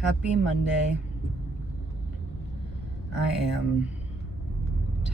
Happy Monday. I am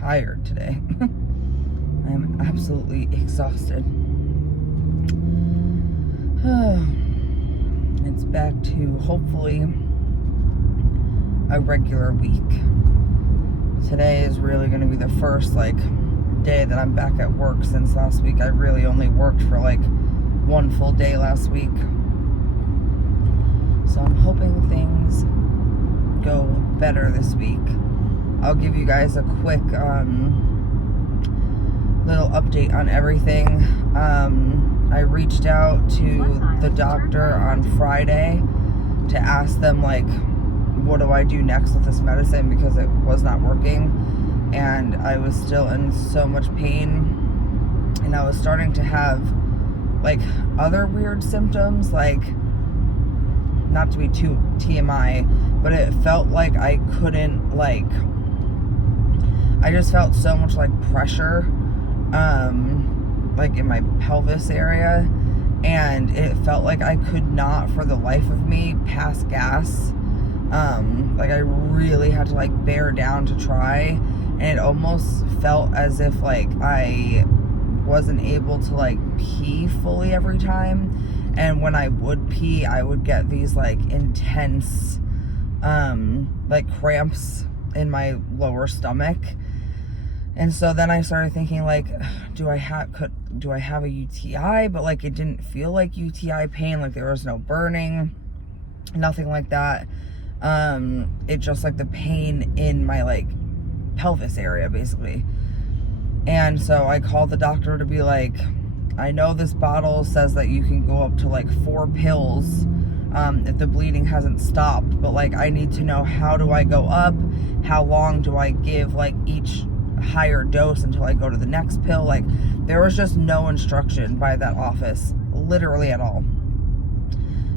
tired today. I am absolutely exhausted. It's back to hopefully a regular week. Today is really going to be the first day that I'm back at work since last week. I really only worked for one full day last week. So I'm hoping things go better this week. I'll give you guys a quick little update on everything. I reached out to the doctor on Friday to ask them what do I do next with this medicine, because it was not working and I was still in so much pain, and I was starting to have other weird symptoms, not to be too TMI, but it felt like I couldn't, I just felt so much pressure, in my pelvis area, and it felt like I could not, for the life of me, pass gas. I really had to bear down to try, and it almost felt as if I wasn't able to pee fully every time. And when I would pee, I would get these intense cramps in my lower stomach. And so then I started thinking do I have a UTI? But it didn't feel like UTI pain. There was no burning, nothing like that. It just the pain in my pelvis area basically. And so I called the doctor to be I know this bottle says that you can go up to 4 pills if the bleeding hasn't stopped, but I need to know, how do I go up? How long do I give each higher dose until I go to the next pill? There was just no instruction by that office, literally at all.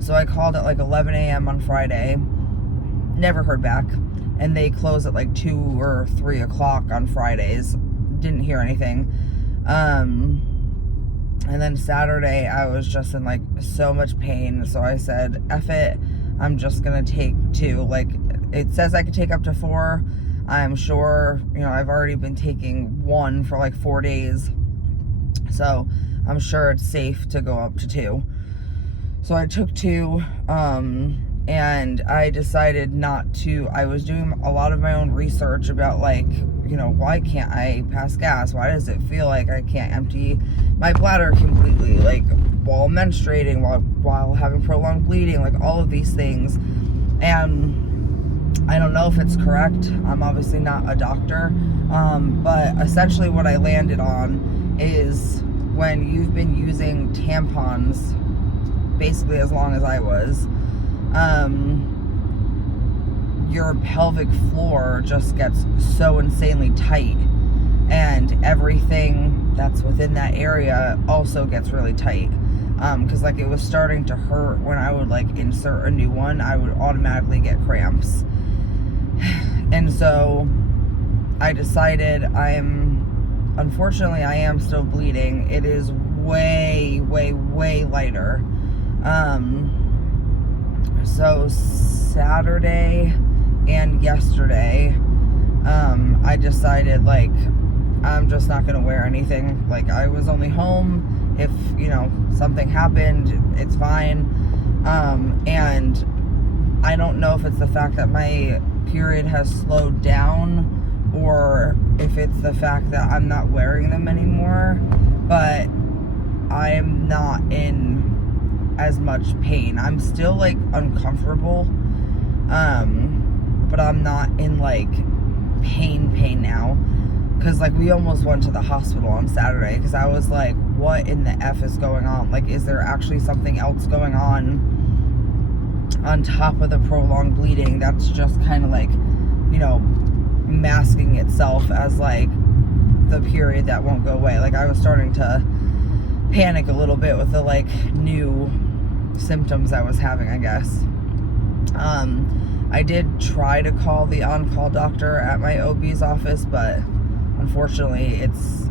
So I called at 11 a.m. on Friday, never heard back, and they close at 2 or 3 o'clock on Fridays. Didn't hear anything. And then Saturday, I was just in so much pain. So I said, F it, I'm just gonna take 2. It says I could take up to 4. I'm sure, I've already been taking 1 for 4 days. So I'm sure it's safe to go up to 2. So I took 2, and I decided not to. I was doing a lot of my own research about why can't I pass gas? Why does it feel like I can't empty my bladder completely, while menstruating, while having prolonged bleeding, all of these things. And I don't know if it's correct. I'm obviously not a doctor, but essentially what I landed on is, when you've been using tampons basically as long as I was, your pelvic floor just gets so insanely tight, and everything that's within that area also gets really tight. Because it was starting to hurt when I would insert a new one. I would automatically get cramps. And so I decided, unfortunately I am still bleeding. It is way, way, way lighter. So Saturday and yesterday, I decided I'm just not gonna wear anything. I was only home. If something happened, it's fine. And I don't know if it's the fact that my period has slowed down, or if it's the fact that I'm not wearing them anymore, but I am not in as much pain. I'm still uncomfortable, but I'm not in pain now, because we almost went to the hospital on Saturday, because I was what in the F is going on? Is there actually something else going on top of the prolonged bleeding that's just kind of masking itself as the period that won't go away? I was starting to panic a little bit with the new symptoms I was having, I guess. I did try to call the on-call doctor at my OB's office, but unfortunately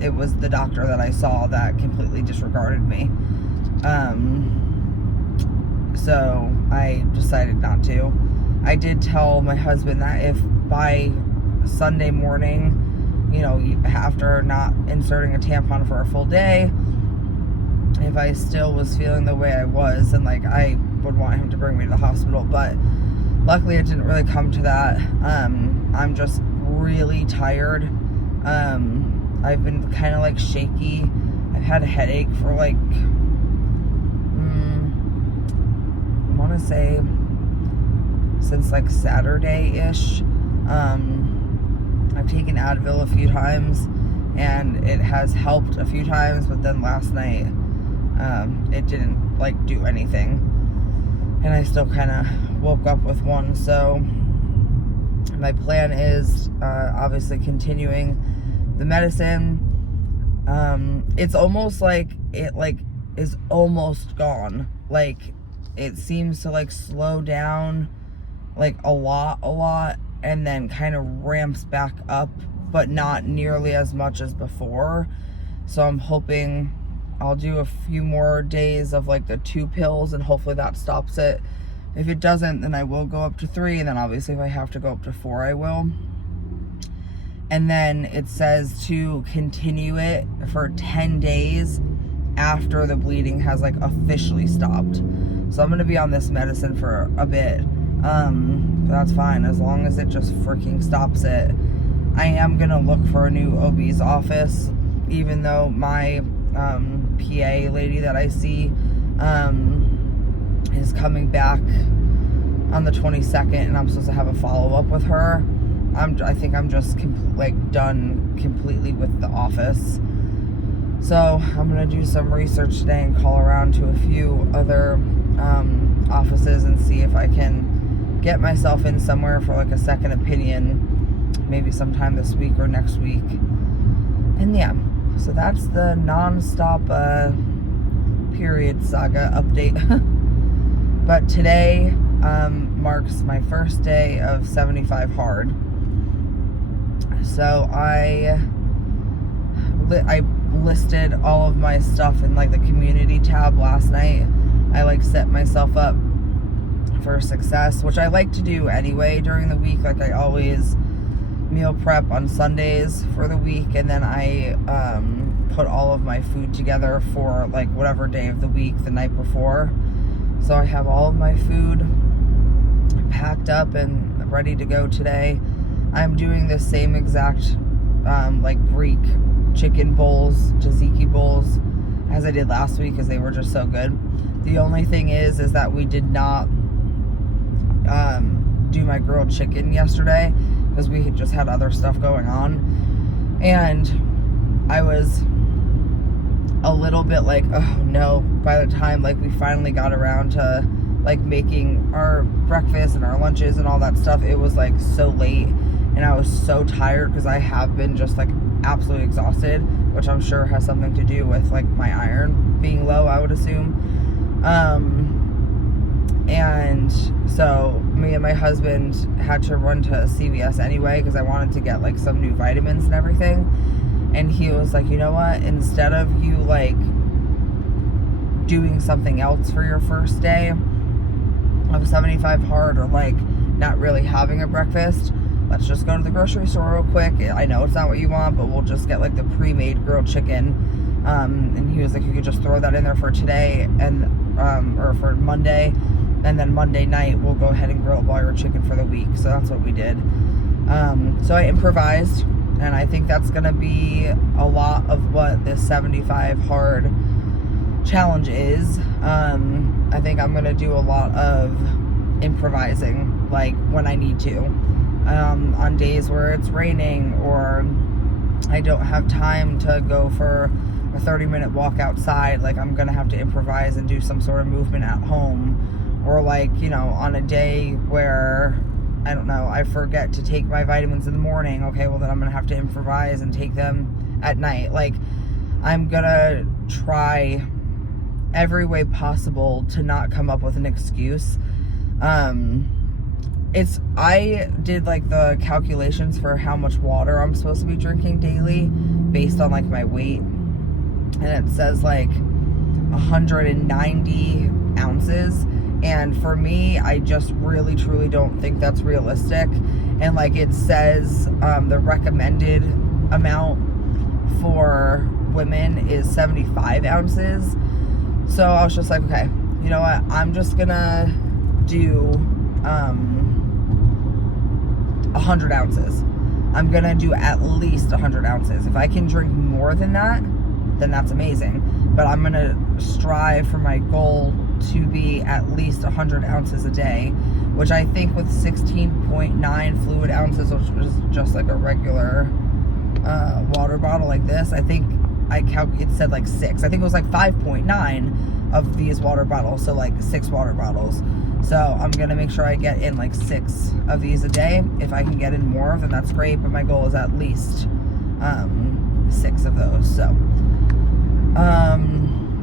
it was the doctor that I saw that completely disregarded me. So I just decided not to. I did tell my husband that if by Sunday morning, you know, after not inserting a tampon for a full day, if I still was feeling the way I was, then like I would want him to bring me to the hospital. But luckily it didn't really come to that. I'm just really tired. I've been kind of like shaky. I've had a headache for like I want to say since like Saturday-ish. I've taken Advil a few times and it has helped a few times, but then last night it didn't like do anything, and I still kind of woke up with one. So my plan is obviously continuing the medicine. It's almost like it like is almost gone. Like it seems to like slow down like a lot, and then kind of ramps back up, but not nearly as much as before. So I'm hoping I'll do a few more days of like the 2 pills, and hopefully that stops it. If it doesn't, then I will go up to 3, and then obviously if I have to go up to 4, I will. And then it says to continue it for 10 days after the bleeding has like officially stopped. So I'm gonna be on this medicine for a bit. But that's fine as long as it just freaking stops it. I am gonna look for a new OB's office, even though my PA lady that I see is coming back on the 22nd, and I'm supposed to have a follow-up with her. I think I'm just done completely with the office. So I'm gonna do some research today and call around to a few other offices and see if I can get myself in somewhere for like a second opinion, maybe sometime this week or next week. And yeah, so that's the non-stop period saga update. But today marks my first day of 75 hard. So I listed all of my stuff in like the community tab last night. I like set myself up for success, which I like to do anyway during the week. Like I always meal prep on Sundays for the week, and then I put all of my food together for like whatever day of the week the night before. So I have all of my food packed up and ready to go today. I'm doing the same exact like Greek chicken bowls, tzatziki bowls, as I did last week, because they were just so good. The only thing is that we did not do my grilled chicken yesterday because we had just had other stuff going on, and I was a little bit like, oh no, by the time like we finally got around to like making our breakfast and our lunches and all that stuff, it was like so late, and I was so tired because I have been just like absolutely exhausted, which I'm sure has something to do with like my iron being low, I would assume. And so me and my husband had to run to CVS anyway because I wanted to get like some new vitamins and everything. And he was like, you know what, instead of you like doing something else for your first day of 75 hard, or like not really having a breakfast, let's just go to the grocery store real quick. I know it's not what you want, but we'll just get like the pre-made grilled chicken. And he was like, you could just throw that in there for today and or for Monday, and then Monday night we'll go ahead and grill all your chicken for the week. So that's what we did. So I improvised, and I think that's gonna be a lot of what this 75 hard challenge is. I think I'm gonna do a lot of improvising, like when I need to, on days where it's raining or I don't have time to go for a 30-minute walk outside. Like I'm gonna have to improvise and do some sort of movement at home. Or like, you know, on a day where, I don't know, I forget to take my vitamins in the morning. Okay, well then I'm gonna have to improvise and take them at night. Like, I'm gonna try every way possible to not come up with an excuse. I did like the calculations for how much water I'm supposed to be drinking daily based on like my weight. And it says like 190 ounces. And for me, I just really truly don't think that's realistic. And like it says, the recommended amount for women is 75 ounces. So I was just like, okay, you know what, I'm just gonna do 100 ounces. I'm gonna do at least 100 ounces. If I can drink more than that, then that's amazing. But I'm gonna strive for my goal to be at least 100 ounces a day, which I think with 16.9 fluid ounces, which is just like a regular water bottle like this, I think it said like 6. I think it was like 5.9 of these water bottles, so like 6 water bottles. So I'm gonna make sure I get in like 6 of these a day. If I can get in more, then that's great, but my goal is at least 6 of those. So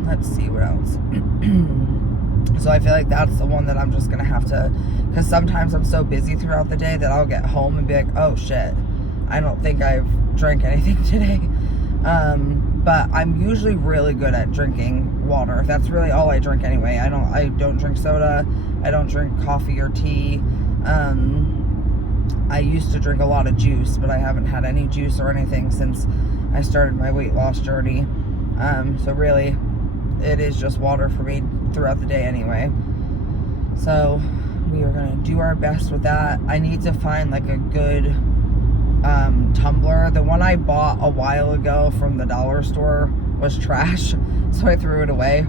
let's see what else. So I feel like that's the one that I'm just gonna have to, because sometimes I'm so busy throughout the day that I'll get home and be like, oh shit, I don't think I've drank anything today. But I'm usually really good at drinking water. That's really all I drink anyway. I don't drink soda. I don't drink coffee or tea. I used to drink a lot of juice, but I haven't had any juice or anything since I started my weight loss journey. So really, it is just water for me throughout the day anyway. So we are gonna do our best with that. I need to find like a good tumbler. The one I bought a while ago from the dollar store was trash, so I threw it away.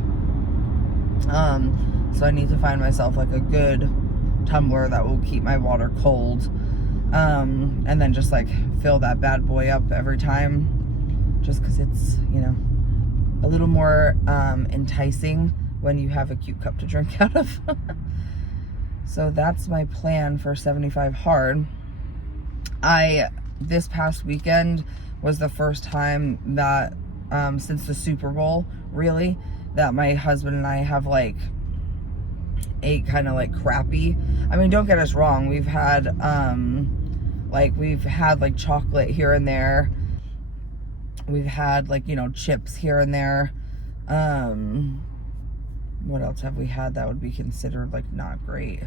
So I need to find myself like a good tumbler that will keep my water cold, and then just like fill that bad boy up every time, just because it's, you know, a little more enticing when you have a cute cup to drink out of. So that's my plan for 75 hard. This past weekend was the first time that since the Super Bowl, really, that my husband and I have like ate kind of like crappy. I mean, don't get us wrong, we've had like chocolate here and there. We've had like, you know, chips here and there. What else have we had that would be considered like not great?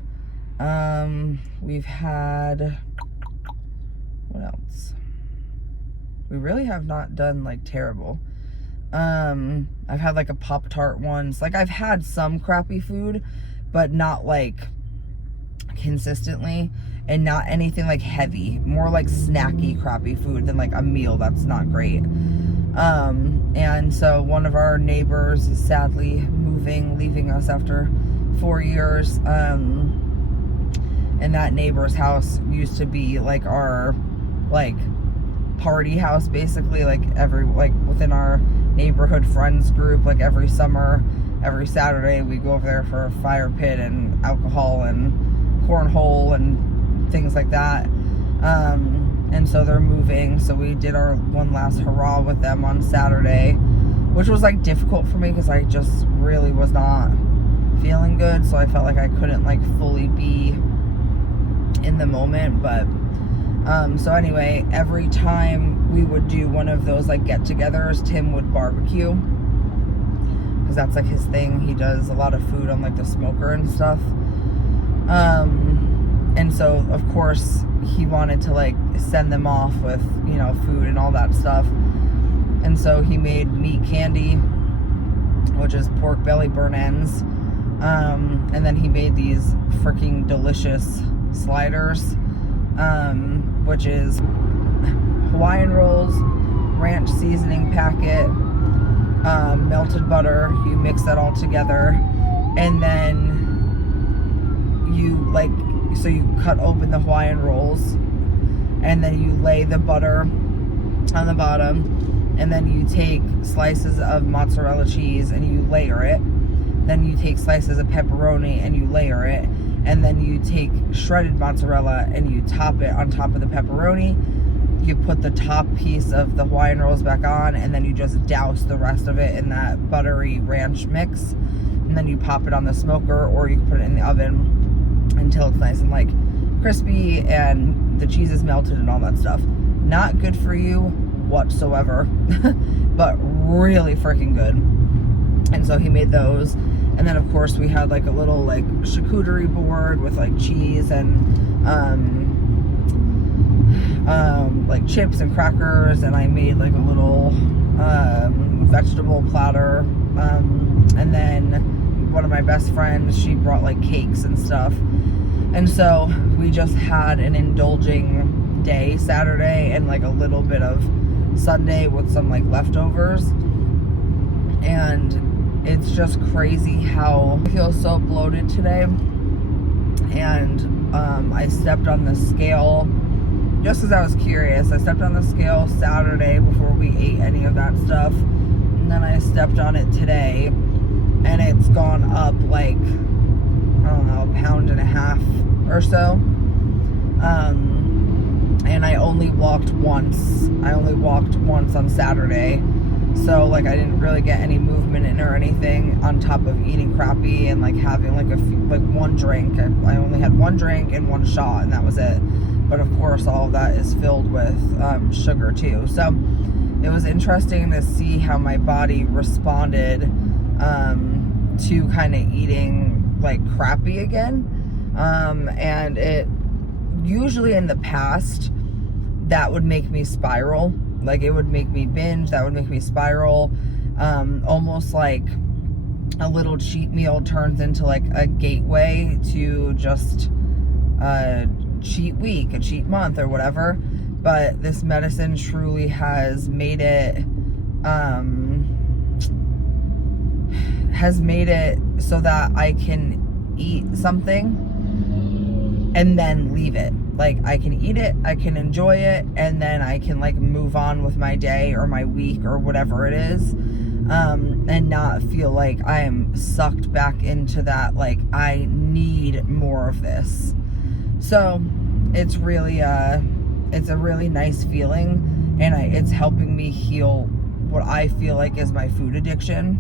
We've had, what else? We really have not done like terrible. I've had like a Pop-Tart once. Like I've had some crappy food, but not like consistently, and not anything like heavy, more like snacky crappy food than like a meal that's not great. And so one of our neighbors is sadly leaving us after 4 years. And that neighbor's house used to be like our like party house, basically, like within our neighborhood friends group. Like every summer, every Saturday, we go over there for a fire pit and alcohol and cornhole and things like that. And so they're moving, so we did our one last hurrah with them on Saturday, which was like difficult for me because I just really was not feeling good, so I felt like I couldn't like fully be in the moment. But so anyway, every time we would do one of those like get-togethers, Tim would barbecue, because that's like his thing. He does a lot of food on like the smoker and stuff. And so of course he wanted to like send them off with, you know, food and all that stuff. And so he made meat candy, which is pork belly burn ends. And then he made these freaking delicious sliders, which is Hawaiian rolls, ranch seasoning packet, melted butter. You mix that all together, and then so you cut open the Hawaiian rolls, and then you lay the butter on the bottom, and then you take slices of mozzarella cheese and you layer it. Then you take slices of pepperoni and you layer it, and then you take shredded mozzarella and you top it on top of the pepperoni. You put the top piece of the Hawaiian rolls back on, and then you just douse the rest of it in that buttery ranch mix, and then you pop it on the smoker, or you can put it in the oven until it's nice and like crispy and the cheese is melted and all that stuff. Not good for you whatsoever, but really freaking good. And so he made those, And then of course we had like a little like charcuterie board with like cheese and like chips and crackers, and I made like a little vegetable platter, and then one of my best friends, she brought like cakes and stuff, and so we just had an indulging day Saturday and like a little bit of Sunday with some like leftovers. And it's just crazy how I feel so bloated today. And I stepped on the scale just because I was curious. I stepped on the scale Saturday before we ate any of that stuff, and then I stepped on it today, and it's gone up like, I don't know, 1.5 pounds or so. And I only walked once. On Saturday, so like I didn't really get any movement in or anything, on top of eating crappy and like having like one drink. I only had one drink and one shot, and that was it. But of course all of that is filled with sugar too. So it was interesting to see how my body responded to kind of eating like crappy again. And it usually in the past, that would make me spiral. Like it would make me binge, that would make me spiral. Almost like a little cheat meal turns into like a gateway to just cheat week, a cheat month, or whatever. But this medicine truly has made it so that I can eat something and then leave it. Like I can eat it, I can enjoy it, and then I can like move on with my day or my week or whatever it is, and not feel like I am sucked back into that, like I need more of this. So it's really it's a really nice feeling, and it's helping me heal what I feel like is my food addiction.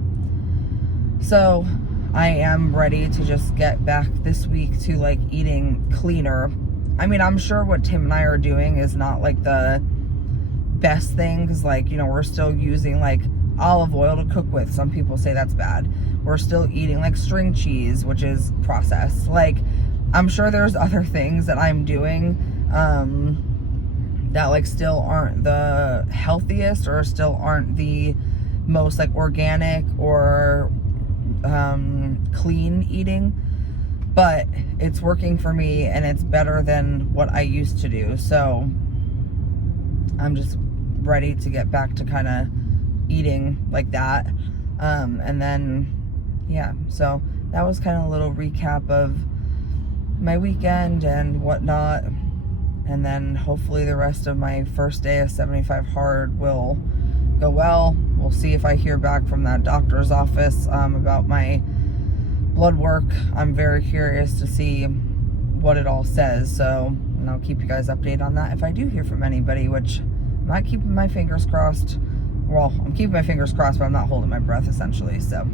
So I am ready to just get back this week to like eating cleaner. I mean, I'm sure what Tim and I are doing is not like the best thing, because like, you know, we're still using like olive oil to cook with. Some people say that's bad. We're still eating like string cheese, which is processed. Like, I'm sure there's other things that I'm doing that like still aren't the healthiest, or still aren't the most like organic or clean eating, but it's working for me, and it's better than what I used to do. So I'm just ready to get back to kind of eating like that. And then, yeah, so that was kind of a little recap of my weekend and whatnot. And then hopefully the rest of my first day of 75 hard will go well. We'll see if I hear back from that doctor's office about my blood work. I'm very curious to see what it all says. So, and I'll keep you guys updated on that if I do hear from anybody, which I'm not keeping my fingers crossed. Well, I'm keeping my fingers crossed, but I'm not holding my breath essentially. So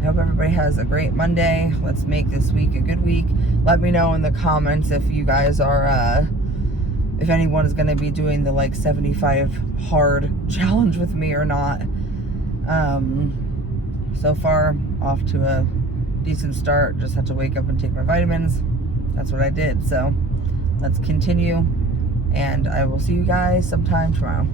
I hope everybody has a great Monday. Let's make this week a good week. Let me know in the comments if you guys are, if anyone is going to be doing the like 75 hard challenge with me or not. So far, off to a decent start. Just had to wake up and take my vitamins. That's what I did. So let's continue, and I will see you guys sometime tomorrow.